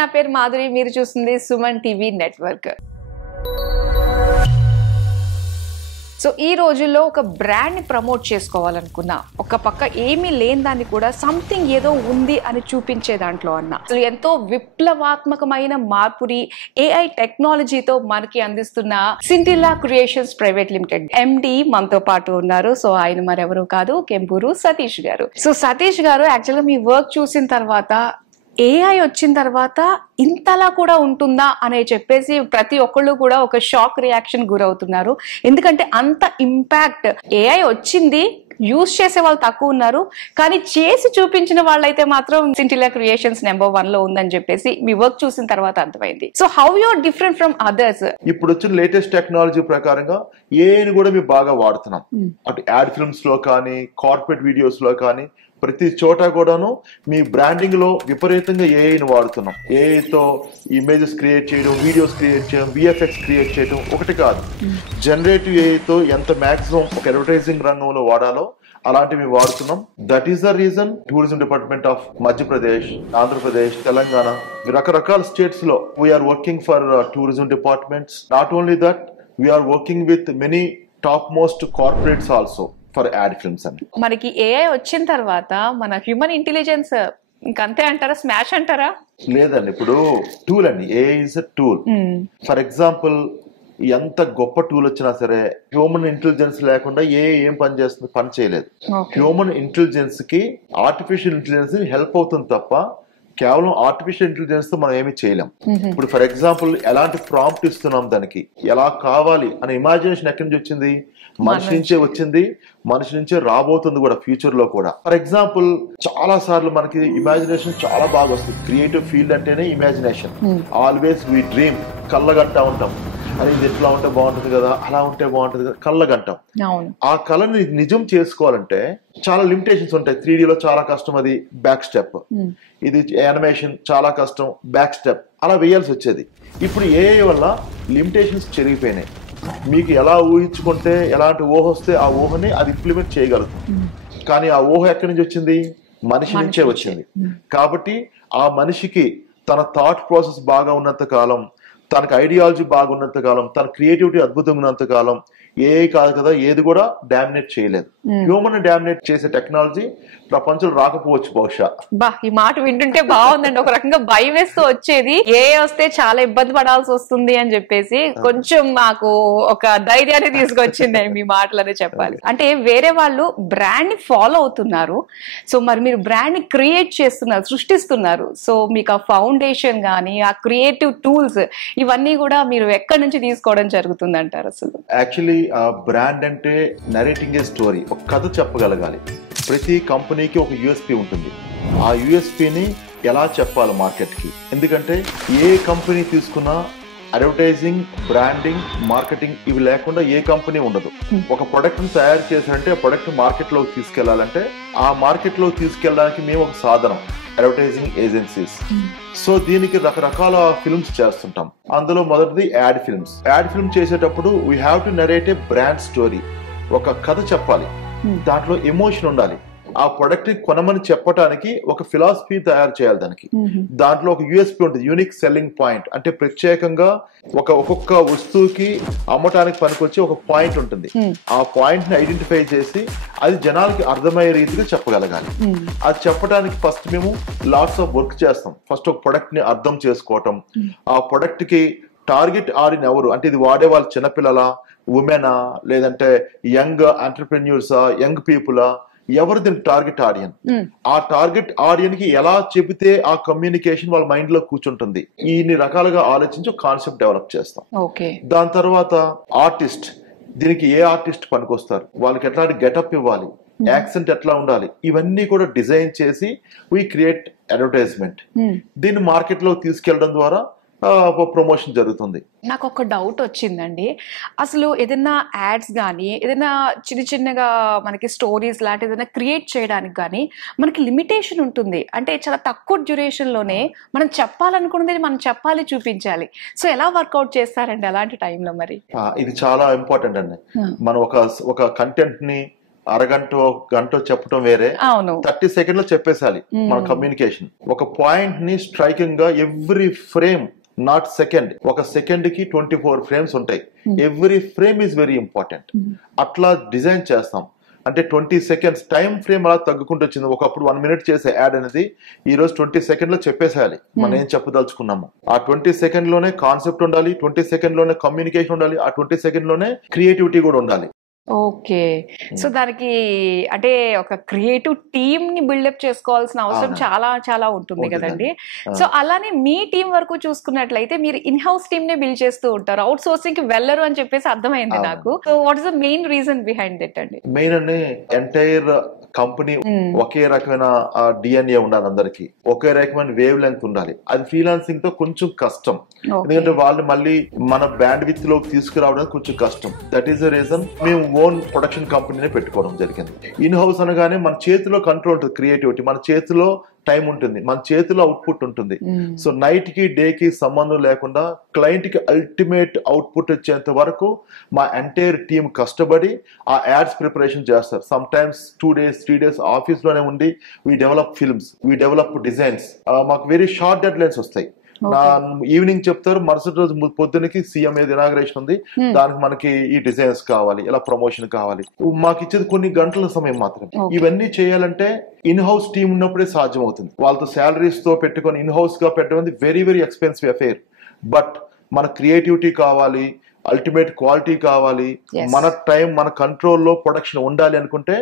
నా పేరు మాధురి, మీరు చూస్తుంది సుమన్ టీవీ నెట్వర్క్. సో ఈ రోజుల్లో ఒక బ్రాండ్ని ప్రమోట్ చేసుకోవాలనుకున్నా, ఒక పక్క ఏమీ లేని దాన్ని కూడా సంథింగ్ ఏదో ఉంది అని చూపించే దాంట్లో అసలు ఎంతో విప్లవాత్మకమైన మార్పుని ఏఐ టెక్నాలజీతో మనకి అందిస్తున్న సింటిల్లా క్రియేషన్స్ ప్రైవేట్ లిమిటెడ్ ఎండి మనతో పాటు ఉన్నారు. సో ఆయన మరెవరు కాదు, కెంపూరు సతీష్ గారు. సో సతీష్ గారు, యాక్చువల్గా మీ వర్క్ చూసిన తర్వాత ఏఐ వచ్చిన తర్వాత ఇంతలా కూడా ఉంటుందా అనే చెప్పేసి ప్రతి ఒక్కళ్ళు కూడా ఒక షాక్ రియాక్షన్ గురవుతున్నారు. ఎందుకంటే అంత ఇంపాక్ట్ ఏఐ వచ్చింది, యూజ్ చేసే వాళ్ళు తక్కువ ఉన్నారు, కానీ చేసి చూపించిన వాళ్ళైతే మాత్రం సింటిల్లా క్రియేషన్స్ నెంబర్ 1 లో ఉందని చెప్పేసి మీ వర్క్ చూసిన తర్వాత అర్థమైంది. So how you are different from others? ఇప్పుడు వచ్చిన లేటెస్ట్ టెక్నాలజీ ప్రకారంగా ఏఐని కూడా మేము బాగా వాడుతున్నాం. అటు యాడ్ ఫిల్మ్స్ లో కానీ, కార్పొరేట్ వీడియోస్ లో కానీ, ప్రతి చోట కూడాను మీ బ్రాండింగ్ లో విపరీతంగా ఏఐని వాడుతున్నాం. ఏఐతో ఇమేజెస్ క్రియేట్ చేయడం, వీడియోస్ క్రియేట్ చేయడం, విఎఫ్ఎక్స్ క్రియేట్ చేయడం ఒకటి కాదు. జనరేటివ్ ఏఐతో ఎంత మాక్సిమం ఒక అడ్వర్టైజింగ్ రంగంలో వాడాలో అలాంటివి వాడుతున్నాం. That is the reason tourism department of Madhya Pradesh, Andhra Pradesh, Telangana, రకరకాల స్టేట్స్ లో we are working for tourism departments. Not only that, we are working with many top most corporates also for ad films. అని మనకి ఏఐ వచ్చిన తర్వాత మన హ్యూమన్ ఇంటెలిజెన్స్ ఇంకంతే అంటారా, స్మాష్ అంటారా? లేదండి, ఇప్పుడు టూల్ అండి, AI is a tool. For example, ఎంత గొప్ప టూల్ వచ్చినా సరే హ్యూమన్ ఇంటెలిజెన్స్ లేకుండా ఏం పని చేస్తుంది? పని చేయలేదు. హ్యూమన్ ఇంటెలిజెన్స్ కి ఆర్టిఫిషియల్ ఇంటెలిజెన్స్ హెల్ప్ అవుతుంది తప్ప కేవలం ఆర్టిఫిషియల్ ఇంటెలిజెన్స్ తో మనం ఏమి చేయలేం. ఇప్పుడు ఫర్ ఎగ్జాంపుల్, ఎలాంటి ప్రాంప్ట్ ఇస్తున్నాం, దానికి ఎలా కావాలి అనే ఇమాజినేషన్ ఎక్కడి నుంచి వచ్చింది? మనిషి నుంచే వచ్చింది, మనిషి నుంచే రాబోతుంది కూడా ఫ్యూచర్ లో కూడా. ఫర్ ఎగ్జాంపుల్, చాలా సార్లు మనకి ఇమాజినేషన్ చాలా బాగా వస్తుంది. క్రియేటివ్ ఫీల్డ్ అంటేనే ఇమాజినేషన్. ఆల్వేస్ వీ డ్రీమ్, కళ్ళగంటా ఉంటాం. అది ఇది ఎట్లా ఉంటే బాగుంటుంది కదా, అలా ఉంటే బాగుంటుంది కదా, కళ్ళగంటాం. ఆ కళని నిజం చేసుకోవాలంటే చాలా లిమిటేషన్స్ ఉంటాయి. 3D లో చాలా కష్టం, అది బ్యాక్ స్టెప్. ఇది యానిమేషన్ చాలా కష్టం, బ్యాక్ స్టెప్ అలా వేయాల్సి వచ్చేది. ఇప్పుడు ఏఐ వల్ల లిమిటేషన్స్ చెరిగిపోయినాయి. మీకు ఎలా ఊహించుకుంటే, ఎలాంటి ఊహ వస్తే ఆ ఊహని అది ఇంప్లిమెంట్ చేయగలుగుతుంది. కానీ ఆ ఊహ ఎక్కడి నుంచి వచ్చింది? మనిషి నుంచే వచ్చింది. కాబట్టి ఆ మనిషికి తన థాట్ ప్రాసెస్ బాగా ఉన్నంత కాలం, తనకు ఐడియాలజీ బాగున్నంత కాలం, తన క్రియేటివిటీ అద్భుతంగా ఉన్నంత కాలం ఏఐ కాదు కదా ఏది కూడా డామినేట్ చేయలేదు. హ్యూమన్ డామినేట్ చేసే టెక్నాలజీ ప్రపంచంలో రాకపోవచ్చు బహుశా. ఈ మాట వింటుంటే బాగుందండి. ఒక రకంగా భయం వేస్తూ వచ్చేది, ఏఐ వస్తే చాలా ఇబ్బంది పడాల్సి వస్తుంది అని చెప్పేసి కొంచెం మాకు ఒక ధైర్యాన్ని తీసుకొచ్చింది మీ మాటలనే చెప్పాలి. అంటే వేరే వాళ్ళు బ్రాండ్ ని ఫాలో అవుతున్నారు, సో మరి మీరు బ్రాండ్ ని క్రియేట్ చేస్తున్నారు, సృష్టిస్తున్నారు. సో మీకు ఆ ఫౌండేషన్ గానీ, ఆ క్రియేటివ్ టూల్స్ ఇవన్నీ కూడా మీరు ఎక్కడి నుంచి తీసుకోవడం జరుగుతుంది అంటారు? అసలు యాక్చువల్లీ బ్రాండ్ అంటే నరేటింగ్ ఏ స్టోరీ, ఒక కథ చెప్పగలగాలి. ప్రతి కంపెనీకి ఒక యూఎస్పీ ఉంటుంది. ఆ యూఎస్పీని ఎలా చెప్పాలి మార్కెట్కి? ఎందుకంటే ఏ కంపెనీ తీసుకున్నా అడ్వర్టైజింగ్, బ్రాండింగ్, మార్కెటింగ్ ఇవి లేకుండా ఏ కంపెనీ ఉండదు. ఒక ప్రొడక్ట్ ని తయారు చేశారంటే ఆ ప్రొడక్ట్ మార్కెట్ లోకి తీసుకెళ్లాలంటే ఆ మార్కెట్ లోకి తీసుకెళ్ళడానికి మేము ఒక సాధనం, అడ్వర్టైజింగ్ ఏజెన్సీస్. సో దీనికి రకరకాల ఫిల్మ్స్ చేస్తుంటాం. అందులో మొదటిది యాడ్ ఫిల్మ్స్. యాడ్ ఫిల్మ్ చేసేటప్పుడు we have to narrate A brand story. ఒక కథ చెప్పాలి, దాంట్లో ఎమోషన్ ఉండాలి. ఆ ప్రొడక్ట్ ని కొనమని చెప్పడానికి ఒక ఫిలాసఫీ తయారు చేయాలి. దానికి దాంట్లో ఒక యూఎస్పీ ఉంటుంది, యూనిక్ సెల్లింగ్ పాయింట్. అంటే ప్రత్యేకంగా ఒక్కొక్క వస్తువుకి అమ్మటానికి పనికొచ్చే ఒక పాయింట్ ఉంటుంది. ఆ పాయింట్ ని ఐడెంటిఫై చేసి అది జనాలకి అర్థమయ్యే రీతిగా చెప్పగలగాలి. అది చెప్పడానికి ఫస్ట్ మేము లాట్స్ ఆఫ్ వర్క్ చేస్తాం. ఫస్ట్ ఒక ప్రొడక్ట్ ని అర్థం చేసుకోవటం, ఆ ప్రొడక్ట్ కి టార్గెట్ ఆడియన్స్ ఎవరు, అంటే ఇది వాడే వాళ్ళు చిన్నపిల్లలా, ఉమెనా, లేదంటే యంగ్ ఎంటర్ప్రెన్యూర్సా, యంగ్ పీపులా, ఎవరు దీని టార్గెట్ ఆడియన్. ఆ టార్గెట్ ఆడియన్ కి ఎలా చెబితే ఆ కమ్యూనికేషన్ వాళ్ళ మైండ్ లో కూర్చుంటుంది. ఇన్ని రకాలుగా ఆలోచించి కాన్సెప్ట్ డెవలప్ చేస్తాం. దాని తర్వాత ఆర్టిస్ట్, దీనికి ఏ ఆర్టిస్ట్ పనికొస్తారు, వాళ్ళకి ఎట్లాంటి గెటప్ ఇవ్వాలి, యాక్సెంట్ ఎట్లా ఉండాలి, ఇవన్నీ కూడా డిజైన్ చేసి వీ క్రియేట్ అడ్వర్టైజ్మెంట్. దీన్ని మార్కెట్ లో తీసుకెళ్లడం ద్వారా ప్రమోషన్ జరుగుతుంది. నాకు ఒక డౌట్ వచ్చిందండి. అసలు ఏదైనా యాడ్స్ కానీ, ఏదైనా చిన్న చిన్నగా మనకి స్టోరీస్ లాంటి ఏదైనా క్రియేట్ చేయడానికి కానీ మనకి లిమిటేషన్ ఉంటుంది. అంటే చాలా తక్కువ డ్యూరేషన్లోనే మనం చెప్పాలనుకున్నది మనం చెప్పాలి, చూపించాలి. సో ఎలా వర్కౌట్ చేస్తారండి అలాంటి టైంలో? మరి ఇది చాలా ఇంపార్టెంట్ అండి. మనం ఒక కంటెంట్ ని అరగంట గంట చెప్పడం వేరే, 30 సెకండ్ లో చెప్పేసాలి మన కమ్యూనికేషన్. ఒక పాయింట్ ని స్ట్రైకింగ్ గా ఎవ్రీ ఫ్రేమ్, నాట్ సెకండ్, ఒక సెకండ్ కి 24 ఫ్రేమ్స్ ఉంటాయి. Every frame is very important. అట్లా డిజైన్ చేస్తాం. అంటే 20 సెకండ్స్ టైం ఫ్రేమ్ అలా తగ్గుకుంటూ వచ్చింది. ఒకప్పుడు 1 మినిట్ చేసే యాడ్ అనేది ఈ రోజు 20 సెకండ్ లో చెప్పేసేయాలి మనం ఏం చెప్పదలుచుకున్నాము. ఆ 20 సెకండ్ లోనే కాన్సెప్ట్ ఉండాలి, 20 సెకండ్ లోనే కమ్యూనికేషన్ ఉండాలి, ఆ 20 సెకండ్ లోనే క్రియేటివిటీ కూడా ఉండాలి. ఓకే. సో దానికి అంటే ఒక క్రియేటివ్ టీమ్ ని బిల్డప్ చేసుకోవాల్సిన అవసరం చాలా చాలా ఉంటుంది కదండి. సో అలానే మీ టీం వరకు చూసుకున్నట్లయితే మీరు ఇన్ హౌస్ టీమ్ నే బిల్డ్ చేస్తూ ఉంటారు, అవుట్ సోర్సింగ్ కి వెళ్ళరు అని చెప్పేసి అర్థమైంది నాకు. So what is the main reason behind that అండి? మెయిన్ అంటే ఎంటైర్ కంపెనీ ఒకే రకమైన డిఎన్ఏ ఉండాలి, అందరికి ఒకే రకమైన వేవ్ లెంగ్త్ ఉండాలి. అది ఫ్రీలాన్సింగ్ తో కొంచెం కష్టం, ఎందుకంటే వాళ్ళు మళ్ళీ మన బ్యాండ్ విత్ లోకి తీసుకురావడానికి కొంచెం కష్టం. దట్ ఈస్ ద రీజన్ మేము ఓన్ ప్రొడక్షన్ కంపెనీనే పెట్టుకోవడం జరిగింది. ఇన్ హౌస్ అనగానే మన చేతిలో కంట్రోల్ ఉంటుంది, క్రియేటివిటీ మన చేతిలో, టైం ఉంటుంది, మన చేతిలో అవుట్పుట్ ఉంటుంది. సో నైట్ కి డే కి సంబంధం లేకుండా క్లయింట్ కి అల్టిమేట్ అవుట్పుట్ వచ్చేంత వరకు మా ఎంటైర్ టీమ్ కష్టపడి ఆ యాడ్స్ ప్రిపరేషన్ చేస్తారు. Some times 2 days 3 days office లోనే ఉండి we develop films, we develop designs. మాకు వెరీ షార్ట్ డెడ్ లైన్స్ వస్తాయి. ఈవినింగ్ చెప్తారు, మరుసటి రోజు పొద్దునకి సీఎం ఏది ఇనాగ్రేషన్ ఉంది, దానికి మనకి ఈ డిజైన్స్ కావాలి, ఇలా ప్రమోషన్ కావాలి. మాకు ఇచ్చేది కొన్ని గంటల సమయం మాత్రమే. ఇవన్నీ చేయాలంటే ఇన్ హౌస్ టీమ్ ఉన్నప్పుడే సాధ్యం అవుతుంది. వాళ్ళతో శాలరీస్ తో పెట్టుకొని ఇన్ హౌస్ గా పెట్టడం very very expensive affair. But మన క్రియేటివిటీ కావాలి, అల్టిమేట్ క్వాలిటీ కావాలి, మన టైం మన కంట్రోల్లో ప్రొడక్షన్ ఉండాలి అనుకుంటే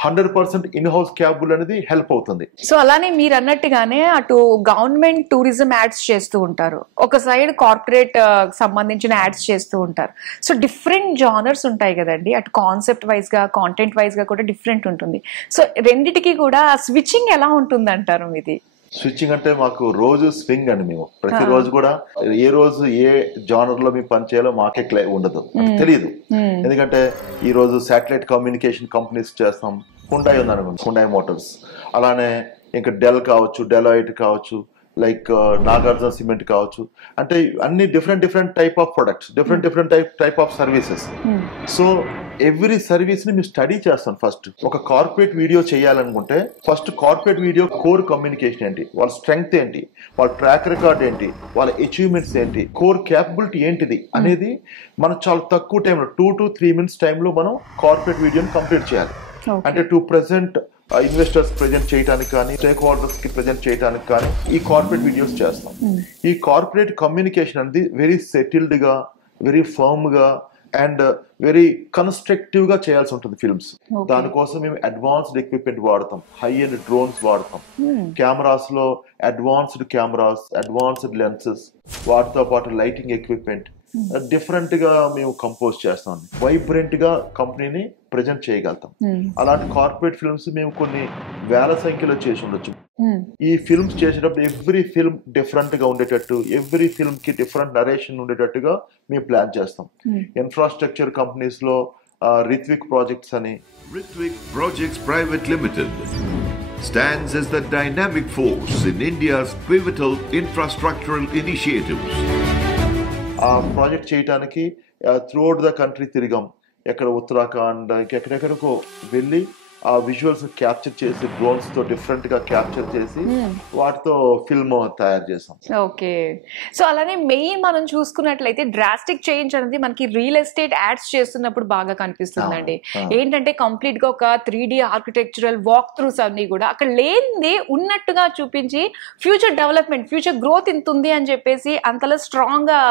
100% ఇన్ హౌస్ క్యాబుల్ అనేది హెల్ప్ అవుతుంది. సో అలానే మీరు అన్నట్టుగానే అటు గవర్నమెంట్ టూరిజం యాడ్స్ చేస్తూ ఉంటారు, ఒక సైడ్ కార్పొరేట్ సంబంధించిన యాడ్స్ చేస్తూ ఉంటారు. సో డిఫరెంట్ జానర్స్ ఉంటాయి కదండి, అటు కాన్సెప్ట్ వైజ్ గా కాంటెంట్ వైజ్ గా కూడా డిఫరెంట్ ఉంటుంది. సో రెండిటికి కూడా స్విచ్చింగ్ ఎలా ఉంటుంది అంటారు మీది? స్విచ్చింగ్ అంటే మాకు రోజు స్వింగ్ అండి. మేము ప్రతి రోజు కూడా ఏ రోజు ఏ జానర్ లో మేము పనిచేయాలో మాకే ఉండదు, తెలియదు. ఎందుకంటే ఈ రోజు శాటిలైట్ కమ్యూనికేషన్ కంపెనీస్ చేస్తాం, హుండాయ్ ఉందనుకోండి, హుండాయ్ మోటార్స్, అలానే ఇంకా డెల్ కావచ్చు, డెలాయిట్ కావచ్చు, లైక్ నాగార్జున సిమెంట్ కావచ్చు. అంటే అన్ని different type of products, different type of services. So every service ని మేము స్టడీ చేస్తాం. ఫస్ట్ ఒక కార్పొరేట్ వీడియో చేయాలనుకుంటే first corporate video core communication ఏంటి, వాళ్ళ స్ట్రెంగ్త్ ఏంటి, వాళ్ళ ట్రాక్ రికార్డ్ ఏంటి, వాళ్ళ అచీవ్మెంట్స్ ఏంటి, కోర్ క్యాపబిలిటీ ఏంటిది అనేది మనం చాలా తక్కువ టైంలో 2 to 3 minutes టైంలో మనం కార్పొరేట్ వీడియోని కంప్లీట్ చేయాలి. అంటే టు ప్రెజెంట్ ఇన్వెస్టర్స్ ప్రెజెంట్ చేయడానికి కానీ, స్టేక్ హోల్డర్స్ కి ప్రెజెంట్ చేయడానికి కానీ ఈ కార్పొరేట్ వీడియోస్ చేస్తాం. ఈ కార్పొరేట్ కమ్యూనికేషన్ అనేది వెరీ సెటిల్డ్ గా, వెరీ ఫర్మ్ గా అండ్ వెరీ కన్స్ట్రక్టివ్ గా చేయాల్సి ఉంటుంది ఫిల్మ్స్. దానికోసం మేము అడ్వాన్స్డ్ ఎక్విప్మెంట్ వాడతాం, హై ఎండ్ డ్రోన్స్ వాడతాం, కెమెరాస్ లో అడ్వాన్స్డ్ కెమెరాస్, అడ్వాన్స్డ్ లెన్సెస్, వాటితో పాటు లైటింగ్ ఎక్విప్మెంట్ డిఫరెంట్ గా మేము కంపోజ్ చేస్తాం. వైబ్రెంట్ గా కంపెనీని ప్రెజెంట్ చేయగలుగుతాం. అలాంటి కార్పొరేట్ ఫిల్మ్స్ మేము కొన్ని వేల సంఖ్యలో చేసి ఉండొచ్చు. ఈ ఫిల్మ్స్ చేసేటప్పుడు ఎవ్రీ ఫిల్మ్ డిఫరెంట్ గా ఉండేటట్టు, ఎవ్రీ ఫిల్మ్ కి డిఫరెంట్ నరేషన్ ఉండేటట్టుగా మేము ప్లాన్ చేస్తాం. ఇన్ఫ్రాస్ట్రక్చర్ కంపెనీస్ లో రిత్విక్ ప్రాజెక్ట్స్ అని, Ritwik Projects Private Limited stands as the dynamic force in India's pivotal infrastructural initiatives. ఆ ప్రాజెక్ట్ చేయడానికి త్రూఅవుట్ ద కంట్రీ తిరిగాం. ఎక్కడ ఉత్తరాఖండ్ ఎక్కడెక్కడికో వెళ్ళి ఆ విజువల్స్ క్యాప్చర్ చేసి డ్రోన్స్ తో డిఫరెంట్ గా క్యాప్చర్ చేసి వాటితో ఫిల్మ్ తయారు చేసాం. ఓకే. సో అలానే మెయిన్ మనం చూసుకున్నట్లయితే డ్రాస్టిక్ చేంజ్ అనేది మనకి రియల్ ఎస్టేట్ యాడ్స్ చేస్తున్నప్పుడు బాగా కనిపిస్తుందండి. ఏంటంటే కంప్లీట్ గా ఒక 3D ఆర్కిటెక్చరల్ వాక్ త్రూస్ అన్ని కూడా అక్కడ లేనిది ఉన్నట్టుగా చూపించి ఫ్యూచర్ డెవలప్మెంట్, ఫ్యూచర్ గ్రోత్ ఇంత ఉంది అని చెప్పేసి అంతలా స్ట్రాంగ్ గా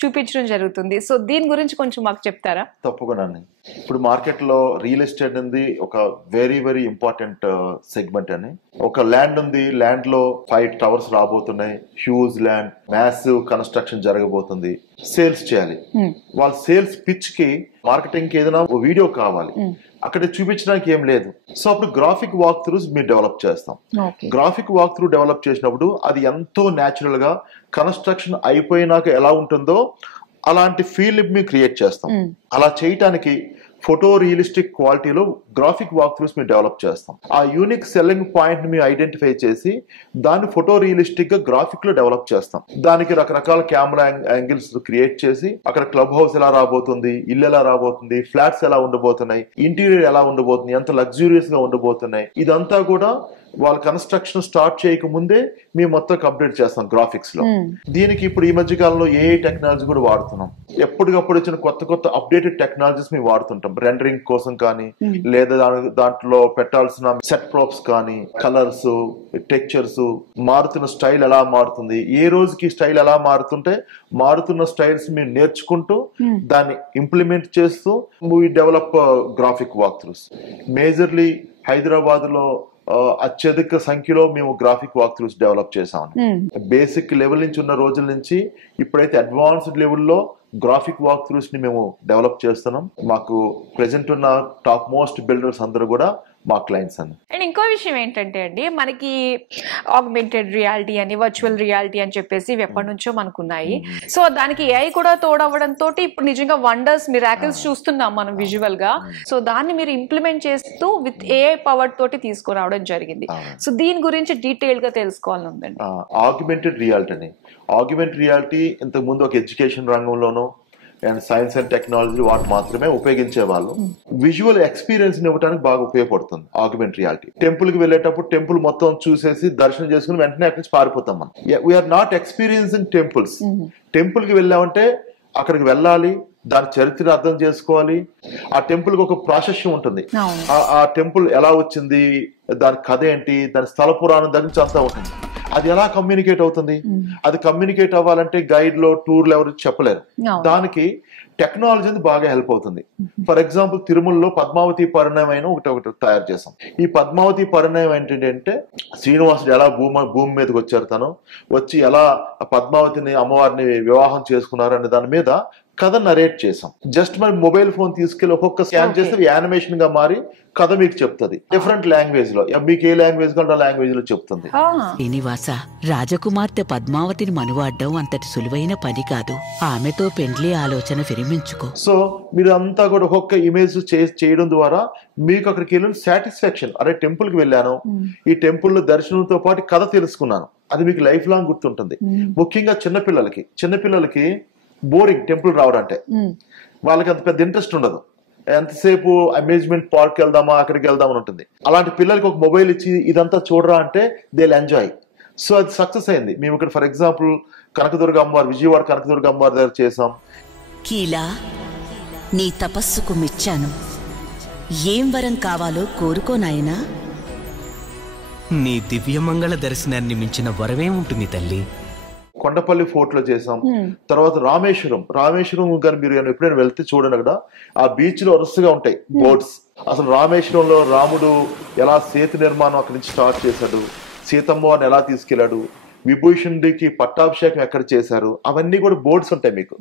చూపించడం జరుగుతుంది. సో దీని గురించి కొంచెం మాకు చెప్తారా? తప్పకుండా. ఇప్పుడు మార్కెట్ లో రియల్ ఎస్టేట్ అనేది ఒక వెరీ వెరీ ఇంపార్టెంట్ సెగ్మెంట్ అని. ఒక ల్యాండ్ ఉంది, ల్యాండ్ లో 5 towers రాబోతున్నాయి, హ్యూజ్ ల్యాండ్, మ్యాసివ్ కన్స్ట్రక్షన్ జరగబోతుంది, సేల్స్ చేయాలి. వాళ్ళ సేల్స్ పిచ్ కి మార్కెటింగ్ కి ఏదైనా వీడియో కావాలి, అక్కడ చూపించడానికి ఏం లేదు. సో అప్పుడు గ్రాఫిక్ వాక్ త్రూస్ మేము డెవలప్ చేస్తాం. గ్రాఫిక్ వాక్ త్రూ డెవలప్ చేసినప్పుడు అది ఎంతో న్యాచురల్ గా కన్స్ట్రక్షన్ అయిపోయినాక ఎలా ఉంటుందో అలాంటి ఫీల్ మేము క్రియేట్ చేస్తాం. అలా చేయటానికి ఫోటో రియలిస్టిక్ క్వాలిటీలో గ్రాఫిక్ వాక్ త్రూస్ మేము డెవలప్ చేస్తాం. ఆ యూనిక్ సెల్లింగ్ పాయింట్ ని మేము ఐడెంటిఫై చేసి దాన్ని ఫోటో రియలిస్టిక్ గా గ్రాఫిక్ లో డెవలప్ చేస్తాం. దానికి రకరకాల కెమెరా యాంగిల్స్ క్రియేట్ చేసి అక్కడ క్లబ్ హౌస్ ఎలా రాబోతుంది, ఇల్లు ఎలా రాబోతుంది, ఫ్లాట్స్ ఎలా ఉండబోతున్నాయి, ఇంటీరియర్ ఎలా ఉండబోతుంది, ఎంత లగ్జూరియస్ గా ఉండబోతున్నాయి, ఇదంతా కూడా వాళ్ళ కన్స్ట్రక్షన్ స్టార్ట్ చేయక ముందే మేము మొత్తం కంప్లీట్ చేస్తాం గ్రాఫిక్స్ లో. దీనికి ఇప్పుడు ఈ మధ్య కాలంలో ఏఐ టెక్నాలజీ కూడా వాడుతున్నాం. ఎప్పటికప్పుడు వచ్చిన కొత్త అప్డేటెడ్ టెక్నాలజీస్ మేము వాడుతుంటాం. రెండరింగ్ కోసం కానీ, లేదా దాంట్లో పెట్టాల్సిన సెట్ ప్రాప్స్ కానీ, కలర్స్, టెక్చర్స్, మారుతున్న స్టైల్ ఎలా మారుతుంది, ఏ రోజుకి స్టైల్ ఎలా మారుతుంటే మారుతున్న స్టైల్స్ మేము నేర్చుకుంటూ దాన్ని ఇంప్లిమెంట్ చేస్తూ we develop graphic walk throughs. Majorly Hyderabad లో అత్యధిక సంఖ్యలో మేము గ్రాఫిక్ వాక్ త్రూస్ డెవలప్ చేసాం. బేసిక్ లెవెల్ నుంచి ఉన్న రోజుల నుంచి ఇప్పుడైతే అడ్వాన్స్డ్ లెవెల్లో గ్రాఫిక్ వాక్ త్రూస్ ని మేము డెవలప్ చేస్తున్నాం. మాకు ప్రెసెంట్ ఉన్న టాప్ మోస్ట్ బిల్డర్స్ అందరూ కూడా మా క్లయింట్స్ అని. అండ్ ఇంకో విషయం ఏంటంటే అండి, మనకి ఆగ్మెంటెడ్ రియాలిటీ అని, వర్చువల్ రియాలిటీ అని చెప్పేసి ఎప్పటి నుంచో మనకున్నాయి. సో దానికి ఏఐ కూడా తోడవడంతో ఇప్పుడు నిజంగా వండర్స్, మిరాకిల్స్ చూస్తున్నాం మనం విజువల్ గా. సో దాన్ని మీరు ఇంప్లిమెంట్ చేస్తూ విత్ ఏఐ పవర్ తోటి తీసుకురావడం జరిగింది. సో దీని గురించి డీటెయిల్ గా తెలుసుకోవాలని ఉందండి. ఆగ్మెంటెడ్ రియాలిటీ ఇంతకు ముందు ఒక ఎడ్యుకేషన్ రంగంలోనూ అండ్ సైన్స్ అండ్ టెక్నాలజీ వాటి మాత్రమే ఉపయోగించే వాళ్ళు. విజువల్ ఎక్స్పీరియన్స్ ఇవ్వడానికి బాగా ఉపయోగపడుతుంది ఆగ్మెంటెడ్ రియాలిటీ. టెంపుల్ కి వెళ్ళేటప్పుడు టెంపుల్ మొత్తం చూసేసి దర్శనం చేసుకుని వెంటనే అక్కడి నుంచి పారిపోతాం మనం. We are not experiencing temples. Temple కి వెళ్ళామంటే అక్కడికి వెళ్ళాలి, దాని చరిత్ర అర్థం చేసుకోవాలి. ఆ టెంపుల్ కి ఒక ప్రాశస్యం ఉంటుంది. ఆ టెంపుల్ ఎలా వచ్చింది, దాని కథ ఏంటి, దాని స్థల పురాణం దగ్గర నుంచి అంతా ఉంటుంది. అది ఎలా కమ్యూనికేట్ అవుతుంది? అది కమ్యూనికేట్ అవ్వాలంటే గైడ్ లో టూర్లు ఎవరు చెప్పలేరు. దానికి టెక్నాలజీ బాగా హెల్ప్ అవుతుంది. ఫర్ ఎగ్జాంపుల్ తిరుమలలో పద్మావతి పరిణయం ఒకటి తయారు చేసాం. ఈ పద్మావతి పరిణయం ఏంటంటే శ్రీనివాసుడు ఎలా భూమి మీదకి వచ్చారు, తను వచ్చి ఎలా పద్మావతిని అమ్మవారిని వివాహం చేసుకున్నారు అనే దాని మీద కథ నరేట్ చేసాం. జస్ట్ మరి మొబైల్ ఫోన్ తీసుకెళ్లి ఒక్కొక్క స్కాన్ చేస్తే యానిమేషన్ గా మారి కథ మీకు చెప్తుంది డిఫరెంట్ లాంగ్వేజ్ లో. మీకు ఏ లాంగ్వేజ్ కావాలంటే ఆ లాంగ్వేజ్ లో చెప్తుంది. శ్రీనివాస, రాజకుమార్తె పద్మావతిని మనువాడడం అంతటి సులువైన పని కాదు. ఆమెతో పెండ్లి ఆలోచన విరమించుకో. సో మీరు అంతా కూడా ఒక్కొక్క ఇమేజ్ చేయడం ద్వారా మీకు అక్కడికి వెళ్ళిన సాటిస్ఫాక్షన్, అరే టెంపుల్ కి వెళ్ళాను, ఈ టెంపుల్ లో దర్శనంతో పాటు కథ తెలుసుకున్నాను, అది మీకు లైఫ్ లాంగ్ గుర్తుంటుంది. ముఖ్యంగా చిన్నపిల్లలకి బోరింగ్ టెంపుల్ రావడం అంటే, వాళ్ళకి అంత పెద్ద ఇంట్రెస్ట్ ఉండదు. ఎంతసేపు అమ్యూజ్మెంట్ పార్క్ వెళ్దామా, అక్కడికి వెళ్దామని ఉంటుంది. అలాంటి పిల్లలకి ఒక మొబైల్ ఇచ్చి ఇదంతా చూడరా అంటే దే విల్ ఎంజాయ్. సో అది సక్సెస్ అయింది. మేము ఇక్కడ ఫర్ ఎగ్జాంపుల్ కనకదుర్గ అమ్మవారు, విజయవాడ కనకదుర్గ అమ్మవారి దగ్గర చేసాం. కీలా, నీ తపస్సుకు మెచ్చాను. ఏం వరం కావాలో కోరుకో నాయనా. నీ దివ్యమంగళ దర్శనాన్ని మించిన వరమే ఉంటుంది తల్లి. కొండపల్లి ఫోర్ట్ లో చేసాం. తర్వాత రామేశ్వరం కానీ మీరు ఎప్పుడైనా వెళ్తే చూడండి, అక్కడ ఆ బీచ్ లో వరుసగా ఉంటాయి బోట్స్. అసలు రామేశ్వరంలో రాముడు ఎలా సేతు నిర్మాణం అక్కడి నుంచి స్టార్ట్ చేశాడు, సీతమ్మ వారిని ఎలా తీసుకెళ్లాడు, విభూషణుడికి పట్టాభిషేకం ఎక్కడ చేశారు, అవన్నీ కూడా బోర్డ్స్ ఉంటాయి మీకు.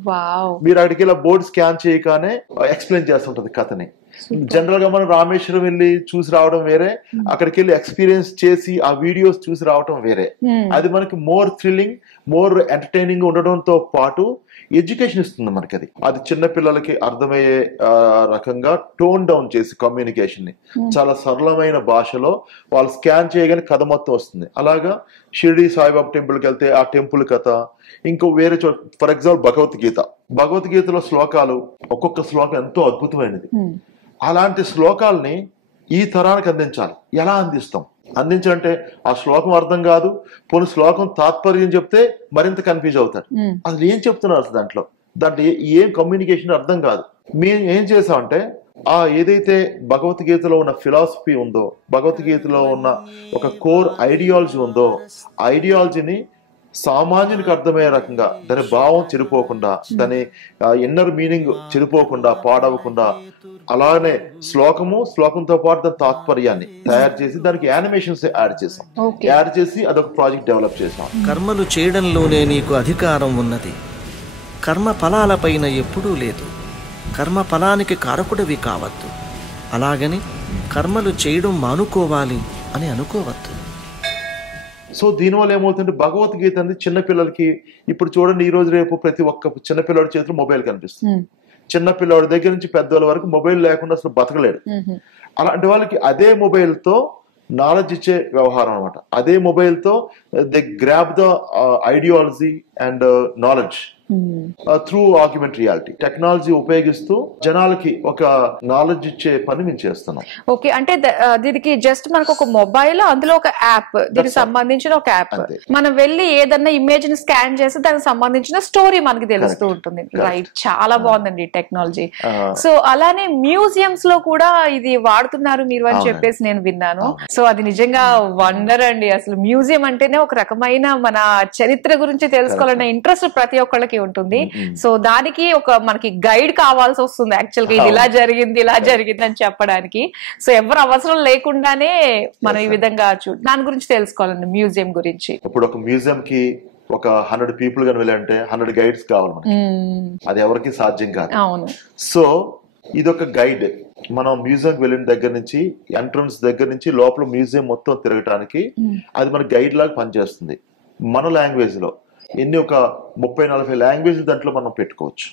మీరు అక్కడికి ఇలా బోర్డ్ స్కాన్ చేయగానే ఎక్స్ప్లెయిన్ చేస్తుంటది కథని. జనరల్ గా మనం రామేశ్వరం వెళ్ళి చూసి రావడం వేరే, అక్కడికి వెళ్ళి ఎక్స్పీరియన్స్ చేసి ఆ వీడియోస్ చూసి రావడం వేరే. అది మనకి మోర్ థ్రిల్లింగ్, మోర్ ఎంటర్టైనింగ్ ఉండడంతో పాటు ఎడ్యుకేషన్ ఇస్తుంది మనకి. అది చిన్న పిల్లలకి అర్థమయ్యే రకంగా టోన్ డౌన్ చేసి కమ్యూనికేషన్ ని చాలా సరళమైన భాషలో వాళ్ళు స్కాన్ చేయగానే కథ మొత్తం వస్తుంది. అలాగా షిరిడి సాయిబాబా టెంపుల్ కి వెళ్తే ఆ టెంపుల్ కథ, ఇంకో వేరే చోట ఫర్ ఎగ్జాంపుల్ భగవద్గీతలో శ్లోకాలు, ఒక్కొక్క శ్లోకం ఎంతో అద్భుతమైనది. అలాంటి శ్లోకాలని ఈ తరానికి అందించాలి. ఎలా అందించాలంటే ఆ శ్లోకం అర్థం కాదు, పోనీ శ్లోకం తాత్పర్యం చెప్తే మరింత కన్ఫ్యూజ్ అవుతాడు. అసలు ఏం చెప్తున్నారు దాంట్లో ఏం కమ్యూనికేషన్ అర్థం కాదు. మేము ఏం చేసామంటే ఏదైతే భగవద్గీతలో ఉన్న ఫిలాసఫీ ఉందో, భగవద్గీతలో ఉన్న ఒక కోర్ ఐడియాలజీ ఉందో, ఐడియాలజీని సామాన్యునికి అర్థమయ్యే రకంగా, దాని భావం చెడిపోకుండా, దాని ఇన్నర్ మీనింగ్ చెడిపోకుండా, పాడవకుండా, అలానే శ్లోకంతో పాటు దాని తాత్పర్యాన్ని తయారు చేసి దానికి యానిమేషన్స్ యాడ్ చేసి అదొక ప్రాజెక్ట్ డెవలప్ చేసాం. కర్మలు చేయడంలోనే నీకు అధికారం ఉన్నది, కర్మ ఫలాలపైన ఎప్పుడూ లేదు. కర్మ ఫలానికి కారకుడివి కావద్దు. అలాగని కర్మలు చేయడం మానుకోవాలి అని అనుకోవద్దు. సో దీనివల్ల ఏమవుతుందంటే భగవద్గీత అనేది చిన్నపిల్లలకి, ఇప్పుడు చూడండి ఈ రోజు రేపు ప్రతి ఒక్క చిన్నపిల్లడి చేతిలో మొబైల్ కనిపిస్తుంది. చిన్న పిల్లవాడి దగ్గర నుంచి పెద్దవాళ్ళ వరకు మొబైల్ లేకుండా అసలు బతకలేడు. అలాంటి వాళ్ళకి అదే మొబైల్ తో నాలెడ్జ్ ఇచ్చే వ్యవహారం అనమాట. అదే మొబైల్ తో they grab the ideology and knowledge through augmented reality. Technology ఉపయోగిస్తూ జనాలకి ఒక నాలెడ్జ్ ఇచ్చే పని మేము చేస్తున్నాం. ఓకే, అంటే దీనికి జస్ట్ మనకు ఒక మొబైల్, అందులో ఒక యాప్, దీనికి సంబంధించిన ఒక యాప్, మనం వెళ్ళి ఏదన్నా ఇమేజ్ ని స్కాన్ చేసి దానికి సంబంధించిన స్టోరీ మనకి తెలుస్తూ ఉంటుంది. రైట్, చాలా బాగుందండి టెక్నాలజీ. సో అలానే మ్యూజియంస్ లో కూడా ఇది వాడుతున్నారు మీరు అని చెప్పేసి నేను విన్నాను. సో అది నిజంగా వండర్ అండి. అసలు మ్యూజియం అంటేనే ఒక రకమైన మన చరిత్ర గురించి తెలుసుకోవాలన్న ఇంట్రెస్ట్ ప్రతి ఒక్కళ్ళకి ఉంటుంది. సో దానికి ఒక మనకి గైడ్ కావాల్సి వస్తుంది యాక్చువల్ గా, ఇది ఇలా జరిగింది ఇలా జరిగింది అని చెప్పడానికి. సో ఎవరు అవసరం లేకుండానే మనం ఈ విధంగా దాని గురించి తెలుసుకోవాలండి మ్యూజియం గురించి. ఇప్పుడు ఒక మ్యూజియం కి ఒక 100 పీపుల్ గాని వెళ్ళాలంటే 100 గైడ్స్ కావాలి మనకి. అది ఎవరికి సాధ్యం కాదు. అవును. సో ఇదొక గైడ్. మనం మ్యూజియం వెళ్ళిన దగ్గర నుంచి, ఎంట్రన్స్ దగ్గర నుంచి లోపల మ్యూజియం మొత్తం తిరగటానికి అది మన గైడ్ లాగా పనిచేస్తుంది. మన లాంగ్వేజ్ లో ఎన్ని ఒక 30-40 లాంగ్వేజ్ దాంట్లో మనం పెట్టుకోవచ్చు.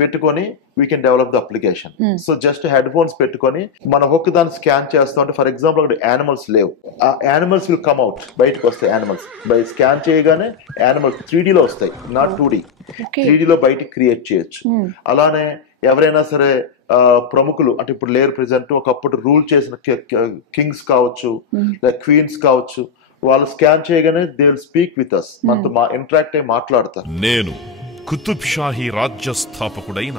పెట్టుకొని we can develop the application. So just head phones పెట్టుకొని మన ఒక్క దాన్ని స్కాన్ చేస్తాం అంటే, ఫర్ ఎగ్జాంపుల్ అక్కడ యానిమల్స్ లేవు, ఆ యానిమల్స్ విల్ కమ్ అవుట్, బయటకు వస్తాయి యానిమల్స్. బై స్కాన్ చేయగానే యానిమల్స్ 3D లో వస్తాయి, నాట్ 2D. 3D లో బయటికి క్రియేట్ చేయొచ్చు. అలానే ఎవరైనా సరే ప్రముఖులు అంటే ఇప్పుడు లేరు ప్రెసెంట్, ఒకప్పుడు రూల్ చేసిన కింగ్స్ కావచ్చు లేదా క్వీన్స్ కావచ్చు, వాళ్ళు స్కాన్ చేయగానే they will speak with us, మనతో ఇంటరాక్ట్ అయ్యి మాట్లాడతారు. నేను కుతుబ్ షాహీ రాజ్య స్థాపకుడైన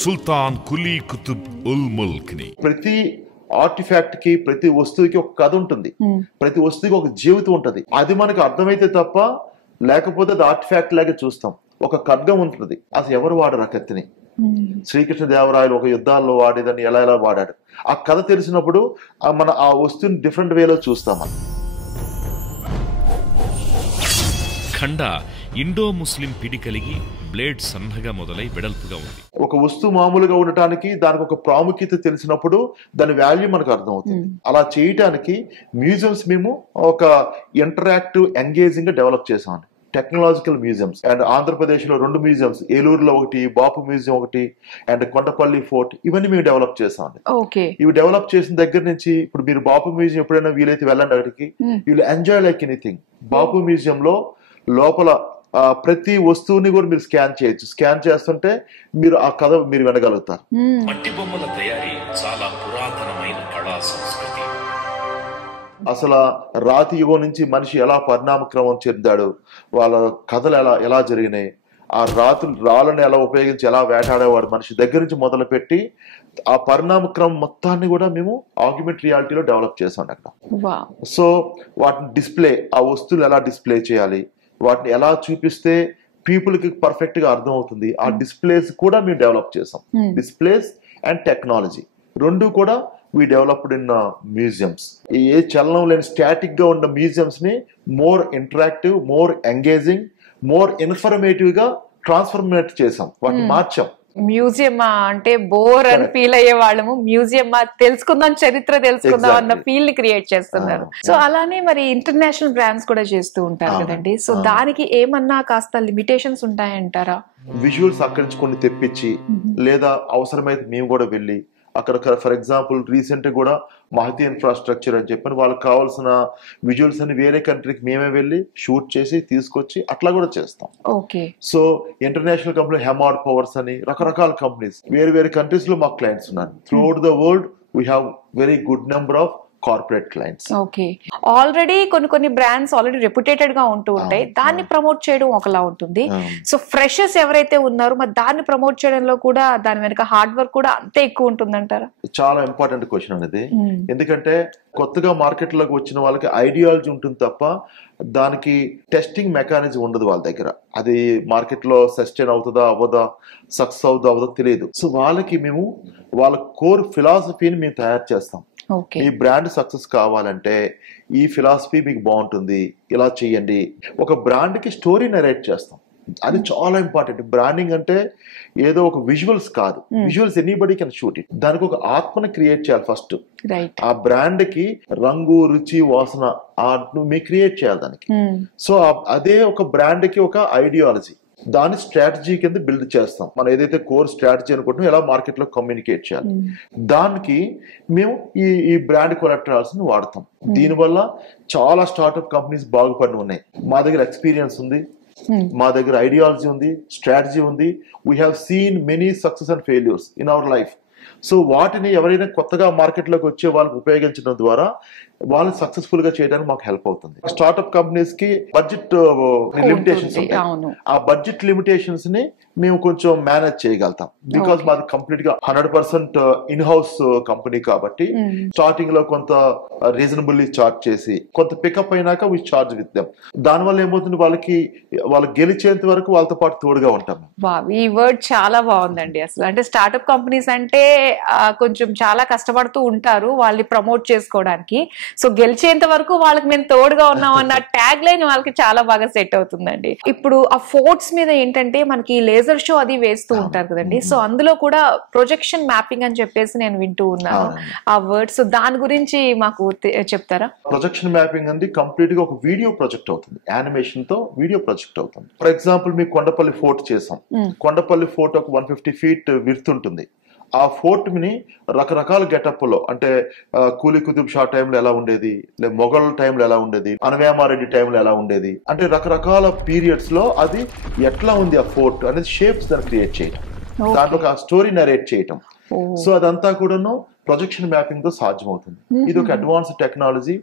సుల్తాన్ కులీ కుతుబ్ ఉల్ ముల్క్ ని. ప్రతి ఆర్టిఫాక్ట్ కి, ప్రతి వస్తువుకి ఒక కథ ఉంటుంది, ప్రతి వస్తువుకి ఒక జీవితం ఉంటుంది. అది మనకు అర్థమైతే తప్ప, లేకపోతే అది ఆర్టిఫాక్ట్ లాగా చూస్తాం. ఒక ఖడ్గం ఉంటుంది, అసలు ఎవరు వాడరు ఆ కత్తిని. శ్రీకృష్ణదేవరాయలు ఒక యుద్ధాల్లో వాడేదని ఎలా ఎలా వాడాడు, ఆ కథ తెలిసినప్పుడు మన ఆ వస్తువుని డిఫరెంట్ వేలో చూస్తాం. ఖండ ఇండో ముస్లిం పిడి కలిగి బ్లేడ్ సన్నగా మొదలై వెడల్పుగా ఉంది. ఒక వస్తువు మామూలుగా ఉండటానికి దానికి ఒక ప్రాముఖ్యత తెలిసినప్పుడు దాని వాల్యూ మనకు అర్థమవుతుంది. అలా చేయటానికి మ్యూజియంస్ మేము ఒక ఇంటరాక్టివ్, ఎంగేజింగ్ గా డెవలప్ చేసాం. Technological museums. అండ్ ఆంధ్రప్రదేశ్ లో 2 మ్యూజియంస్, ఏలూరులో ఒకటి, బాపు మ్యూజియం ఒకటి, అండ్ కొండపల్లి ఫోర్ట్, ఇవన్నీ మేము డెవలప్ చేసాం. ఇవి డెవలప్ చేసిన దగ్గర నుంచి ఇప్పుడు మీరు బాపు మ్యూజియం ఎప్పుడైనా వీలైతే వెళ్ళండి అక్కడికి. You will enjoy like anything. Bapu museum లో లోపల ప్రతి వస్తువుని కూడా మీరు స్కాన్ చేయొచ్చు. స్కాన్ చేస్తుంటే మీరు ఆ కథ మీరు వినగలుగుతారు. మట్టి బొమ్మల తయారీ చాలా పురాతనమైన కళా సంస్కృతి. అసలు రాతి యుగం నుంచి మనిషి ఎలా పరిణామక్రమం చెందాడు, వాళ్ళ కథలు ఎలా జరిగినాయి, ఆ రాళ్ళని ఎలా ఉపయోగించి ఎలా వేటాడేవాడు మనిషి దగ్గర నుంచి మొదలు పెట్టి ఆ పరిణామక్రమం మొత్తాన్ని కూడా మేము ఆగ్మెంటెడ్ రియాలిటీలో డెవలప్ చేసాం అక్కడ. సో వాటిని డిస్ప్లే, ఆ వస్తువులు ఎలా డిస్ప్లే చేయాలి, వాటిని ఎలా చూపిస్తే పీపుల్ కి పర్ఫెక్ట్ గా అర్థం అవుతుంది, ఆ డిస్ప్లేస్ కూడా మేము డెవలప్ చేసాం. డిస్ప్లేస్ అండ్ టెక్నాలజీ రెండు కూడా we developed in museums. ఏ చలనం లేని స్టాటిక్ గా ఉన్న మ్యూజియంస్ ని more interactive, more engaging, more informative గా ట్రాన్స్ఫర్మేట్ చేసాం, వాటిని మార్చాం. మ్యూజియం అంటే బోర్ అని ఫీల్ అయ్యే వాళ్ళము, మ్యూజియం తెలుసుకుందాం, చరిత్ర తెలుసుకుందాం అన్న ఫీల్ ని క్రియేట్ చేస్తున్నారు. సో అలానే మరి ఇంటర్నేషనల్ బ్రాండ్స్ కూడా చేస్తూ ఉంటారు కదండి. సో దానికి ఏమన్నా కాస్త లిమిటేషన్స్ ఉంటాయంటారా? విజువల్స్ అక్కడి నుంచి కొన్ని తెప్పించి, లేదా అవసరమైతే మేము కూడా వెళ్ళి అక్కడ, ఫర్ ఎగ్జాంపుల్ రీసెంట్ కూడా మహతి ఇన్ఫ్రాస్ట్రక్చర్ అని చెప్పని వాళ్ళకి కావాల్సిన విజువల్స్ అని వేరే కంట్రీకి మేమే వెళ్ళి షూట్ చేసి తీసుకొచ్చి అట్లా కూడా చేస్తాం. సో ఇంటర్నేషనల్ కంపెనీ హెమాడ్ పవర్స్ అని రకరకాల కంపెనీస్ వేరే వేరే కంట్రీస్ లో మాకు క్లయింట్స్ ఉన్నారు. Through out the world we have very good number of corporate clients. Already కొన్ని బ్రాండ్స్ ఆల్రెడీ రెప్యుటేటెడ్ గా ఉంటూ ఉంటాయి, దాన్ని ప్రమోట్ చేయడం ఒకలా ఉంటుంది. సో ఫ్రెషర్స్ ఎవరైతే ఉన్నారో మరి దాన్ని ప్రమోట్ చేయడంలో కూడా దాని వెనక హార్డ్ వర్క్ కూడా అంతే ఎక్కువ ఉంటుందంటారా? చాలా ఇంపార్టెంట్ క్వశ్చన్ అనేది. ఎందుకంటే కొత్తగా మార్కెట్ లోకి వచ్చిన వాళ్ళకి ఐడియాలజీ ఉంటుంది తప్ప దానికి టెస్టింగ్ మెకానిజం ఉండదు వాళ్ళ దగ్గర. అది మార్కెట్ లో సస్టైన్ అవుతుందా అవ్వదా, సక్సెస్ అవుతుందా అవ్వదా తెలియదు. సో వాళ్ళకి మేము వాళ్ళ కోర్ ఫిలాసఫీని మేము తయారు చేస్తాం. ఈ బ్రాండ్ సక్సెస్ కావాలంటే ఈ ఫిలాసఫీ మీకు బాగుంటుంది, ఇలా చెయ్యండి. ఒక బ్రాండ్ కి స్టోరీ నరేట్ చేస్తాం, అది చాలా ఇంపార్టెంట్. బ్రాండింగ్ అంటే ఏదో ఒక విజువల్స్ కాదు, visuals anybody can shoot it. దానికి ఒక ఆత్మని క్రియేట్ చేయాలి ఫస్ట్. ఆ బ్రాండ్ కి రంగు, రుచి, వాసన మీకు క్రియేట్ చేయాలి దానికి. సో అదే ఒక బ్రాండ్ కి ఒక ఐడియాలజీ. దాని స్ట్రాటజీ కింద బిల్డ్ చేస్తాం. మనం ఏదైతే కోర్ స్ట్రాటజీ అనుకుంటున్నాం ఎలా మార్కెట్ లో కమ్యూనికేట్ చేయాలి, దానికి మేము ఈ బ్రాండ్ కొలెక్టరల్స్ ని వాడతాం. దీనివల్ల చాలా స్టార్ట్అప్ కంపెనీస్ బాగుపడి ఉన్నాయి. మా దగ్గర ఎక్స్పీరియన్స్ ఉంది, మా దగ్గర ఐడియాలజీ ఉంది, స్ట్రాటజీ ఉంది. We have seen many success and failures in our life. So వాటిని ఎవరైనా కొత్తగా మార్కెట్లోకి వచ్చే వాళ్ళకి ఉపయోగించడం ద్వారా వాళ్ళు సక్సెస్ఫుల్ గా చేయడానికి మాకు హెల్ప్ అవుతుంది. స్టార్ట్అప్ కంపెనీస్ కి బడ్జెట్ లిమిటేషన్స్ ఉంటాయి. ఆ బడ్జెట్ లిమిటేషన్స్ ని మేము కొంచెం మేనేజ్ చేయగలుగుతాం. బికాస్ మాది కంప్లీట్ గా 100% ఇన్ హౌస్ కంపెనీ కాబట్టి స్టార్టింగ్ లో కొంత రీజనబుల్లీ చార్జ్ చేసి కొంత పికప్ అయినాక వి చార్జ్ విత్ దెమ్. దానివల్ల ఏమవుతుంది, వాళ్ళు గెలిచేంత వరకు వాళ్ళతో పాటు తోడుగా ఉంటాం. ఈ వర్డ్ చాలా బాగుందండి. అసలు అంటే స్టార్ట్అప్ కంపెనీస్ అంటే కొంచెం చాలా కష్టపడుతూ ఉంటారు వాళ్ళని ప్రమోట్ చేసుకోవడానికి. సో గెలిచేంత వరకు వాళ్ళకి మేము తోడుగా ఉన్నాం అన్న ట్యాగ్ లైన్ వాళ్ళకి చాలా బాగా సెట్ అవుతుందండి. ఇప్పుడు ఆ ఫోర్ట్స్ మీద ఏంటంటే మనకి లేజర్ షో అది వేస్తూ ఉంటారు కదండి. సో అందులో కూడా ప్రొజెక్షన్ మ్యాపింగ్ అని చెప్పేసి నేను వింటూ ఉన్నాను ఆ వర్డ్. సో దాని గురించి మాకు చెప్తారా? ప్రొజెక్షన్ మ్యాపింగ్ అనేది కంప్లీట్ గా ఒక వీడియో ప్రాజెక్ట్ అవుతుంది, యానిమేషన్ తో వీడియో ప్రాజెక్ట్ అవుతుంది. ఫర్ ఎగ్జాంపుల్ మీకు కొండపల్లి ఫోర్ట్ చేసాం. కొండపల్లి ఫోర్ట్ ఒక 150 feet విడ్త్ ఉంటుంది. ఆ ఫోర్ట్ ని రకరకాల గెటప్ లో, అంటే కూలీ కుతుబ్ షా టైంలో ఎలా ఉండేది, లేదా మొఘల్ టైంలో ఎలా ఉండేది, అనవేమారెడ్డి టైంలో ఎలా ఉండేది, అంటే రకరకాల పీరియడ్స్ లో అది ఎట్లా ఉంది ఆ ఫోర్ట్ అనేది షేప్స్ దాన్ని క్రియేట్ చేయటం, దాంట్లో ఒక స్టోరీ నరేట్ చేయటం. సో అదంతా కూడాను ప్రొజెక్షన్ మ్యాపింగ్ తో సాధ్యమవుతుంది. ఇది ఒక అడ్వాన్స్ టెక్నాలజీ.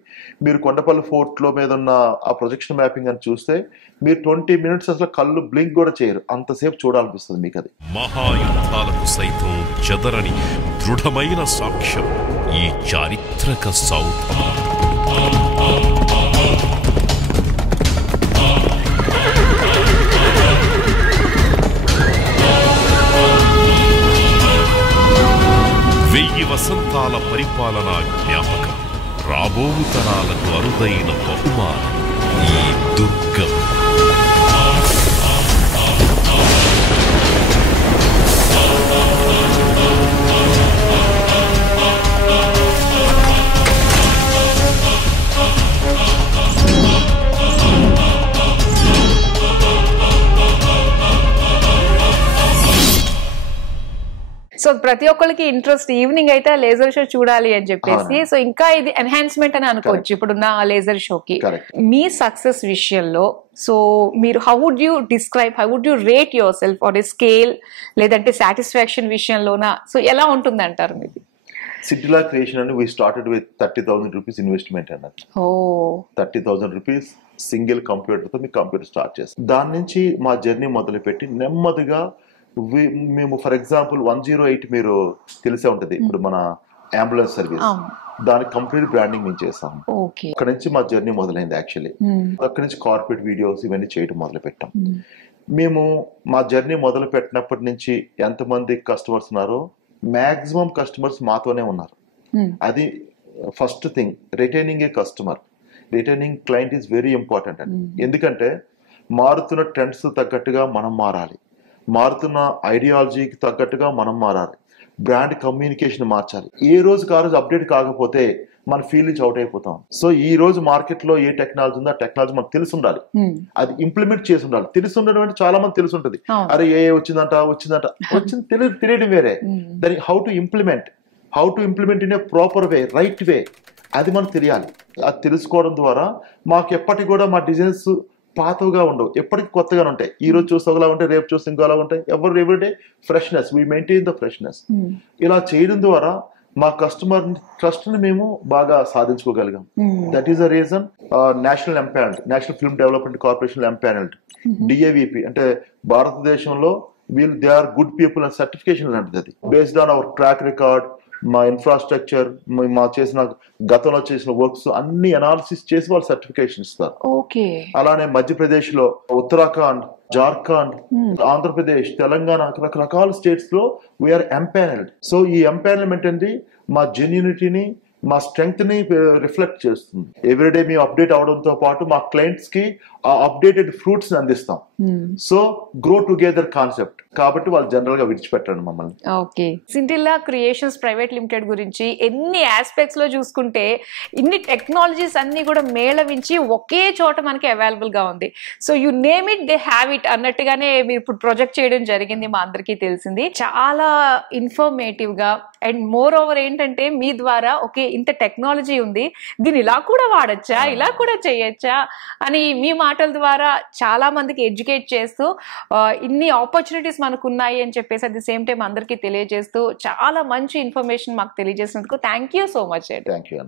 మీరు కొండపల్లి ఫోర్ట్ లో మీద ఉన్న ఆ ప్రొజెక్షన్ మ్యాపింగ్ అని చూస్తే మీరు 20 minutes అసలు కళ్ళు బ్లింక్ కూడా చేయరు, అంతసేపు చూడాలనిపిస్తుంది మీకు. అది మహాయుద్ధాలకు సైతం చెదరని దృఢమైన సాక్ష్యం ఈ చారిత్రక సౌధం. వసంతాల పరిపాలనా జ్ఞాపకం, రాబోవు తరాలకు అరుదైన బహుమానం ఈ దుర్గం. సో ప్రతి ఒక్కరికి ఇంట్రెస్ట్ ఈవినింగ్ అయితే లేజర్ షో చూడాలి అని చెప్పేసి. సో ఇంకా ఇది ఎన్హాన్స్మెంట్ అని అనుకోవచ్చు ఇప్పుడున్న లేజర్ షోకి. మీ సక్సెస్ విషయంలో సో మీరు how would you describe, how would you rate yourself on a scale, లేదంటే సాటిస్ఫాక్షన్ విషయంలోనా? సో ఎలా ఉంటుంది అంటారు మీది? సిటిలా క్రియేషన్ అని we started with 30,000 rupees investment అన్నది. 30,000 rupees సింగిల్ కంప్యూటర్ తో మీ కంప్యూటర్ స్టార్ట్ చేస్తాం. దాని నుంచి మా జర్నీ మొదలుపెట్టి నెమ్మదిగా మేము ఫర్ ఎగ్జాంపుల్ 108 మీరు తెలిసే ఉంటది, ఇప్పుడు మన అంబులెన్స్ సర్వీస్, దానికి కంప్లీట్ బ్రాండింగ్ మేము చేస్తాము. అక్కడ నుంచి మా జర్నీ మొదలైంది. యాక్చువల్లీ అక్కడి నుంచి కార్పొరేట్ వీడియోస్ ఇవన్నీ చేయడం మొదలు పెట్టాం. మేము మా జర్నీ మొదలు పెట్టినప్పటి నుంచి ఎంతమంది కస్టమర్స్ ఉన్నారో మాక్సిమం కస్టమర్స్ మాతోనే ఉన్నారు. అది first thing. Retaining A customer, retaining client is very important అండి. ఎందుకంటే మారుతున్న ట్రెండ్స్ తగ్గట్టుగా మనం మారాలి, మారుతున్న ఐడియాలజీకి తగ్గట్టుగా మనం మారాలి, బ్రాండ్ కమ్యూనికేషన్ మార్చాలి. ఏ రోజుకి ఆ రోజు అప్డేట్ కాకపోతే మన ఫీల్డ్ నుంచి అవుట్ అయిపోతాం. సో ఈ రోజు మార్కెట్ లో ఏ టెక్నాలజీ ఉందో ఆ టెక్నాలజీ మనకు తెలిసి ఉండాలి, అది ఇంప్లిమెంట్ చేసి ఉండాలి. తెలిసి ఉండడం అంటే చాలా మంది తెలిసి ఉంటది, అరే ఏ వచ్చిందంట తెలియడం వేరే. దాన్ని how to implement in a proper way, right way, అది మనకు తెలియాలి. అది తెలుసుకోవడం ద్వారా మాకు ఎప్పటికి కూడా మా డిజైన్స్ పాతగా ఉండవు, ఎప్పటికీ కొత్తగానే ఉంటాయి. ఈ రోజు చూస్తే ఒకలా ఉంటాయి, రేపు చూస్తే ఇంకోలా ఉంటాయి. Everyday freshness, we maintain the freshness. ఇలా చేయడం ద్వారా మా కస్టమర్ ట్రస్ట్ ని మేము బాగా సాధించుకోగలిగాం. That is the reason national film development corporation empanelled, DAVP అంటే భారతదేశంలో వీళ్ళు they are good people and certification లాంటిది. అది based on our track record, మా ఇన్ఫ్రాస్ట్రక్చర్, మా చేసిన గతంలో చేసిన వర్క్స్ అన్ని అనాలిసిస్ చేసి వాళ్ళు సర్టిఫికేషన్ ఇస్తారు. అలానే మధ్యప్రదేశ్ లో, ఉత్తరాఖండ్, జార్ఖండ్, ఆంధ్రప్రదేశ్, తెలంగాణ, రకరకాల స్టేట్స్ లో వీఆర్ ఎంపానల్డ్. సో ఈ ఎంపానల్మెంట్ అనేది మా జెన్యూనిటీని మా స్ట్రెంగ్త్ ని రిఫ్లెక్ట్ చేస్తుంది. ఎవ్రీడే మేము అప్డేట్ అవడంతో పాటు మా క్లయింట్స్ కి ఆ అప్డేటెడ్ ఫ్రూట్స్ ని అందిస్తాం. సో గ్రో టుగెదర్ కాన్సెప్ట్ కాబట్టి వాళ్ళు జనరల్ గా విడిచిపెట్టండి మమ్మల్ని. Okay, Scintilla creations private limited గురించి ఎన్ని ఆస్పెక్ట్స్ లో చూసుకుంటే ఇన్ని టెక్నాలజీస్ అన్ని కూడా మేళవించి ఒకే చోట మనకి అవైలబుల్ గా ఉంది. So you name it they have it అన్నట్టుగానే మీరు ఇప్పుడు ప్రొజెక్ట్ చేయడం జరిగింది, మా అందరికీ తెలిసింది. చాలా ఇన్ఫర్మేటివ్ గా అండ్ మోర్ ఓవర్ ఏంటంటే మీ ద్వారా ఓకే ఇంత టెక్నాలజీ ఉంది, దీన్ని ఇలా కూడా వాడచ్చా, ఇలా కూడా చేయొచ్చా అని మీ మాటల ద్వారా చాలా మందికి ఎడ్యుకేట్ చేస్తూ ఇన్ని ఆపర్చునిటీస్ మనకు ఉన్నాయి అని చెప్పేసి అట్ ది సేమ్ టైం అందరికీ తెలియజేస్తూ చాలా మంచి ఇన్ఫర్మేషన్ మాకు తెలియజేసినందుకు thank you so much. Thank you.